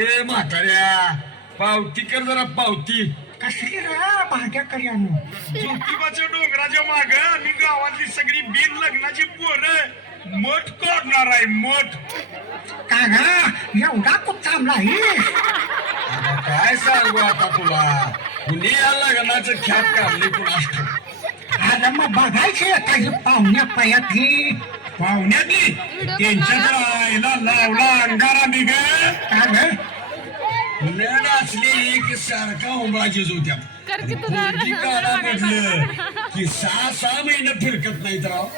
म्हाताऱ्या पावती कर जरा पावती. कसली रा? भाग्या करी आणू ज्योतिबाच्या डोंगराच्या माग मी गावातली सगळी बिन लग्नाची पोरं. मठ काढणार आहे मठ. का गा? एवढा कुठं थांबला आता काय सांगू आता तुला? कुणी या लग्नाचं ख्यात काढली ठाऊक. अरे मग बघायची काही पाहुण्या पायातली. पाहुण्यातली? त्यांच्या आईला लावला अंगारा मी ग. का ग? पुण्यात असली की सारखा होत्या. म्हटलं की सहा सहा महिने फिरकत नाहीत राव.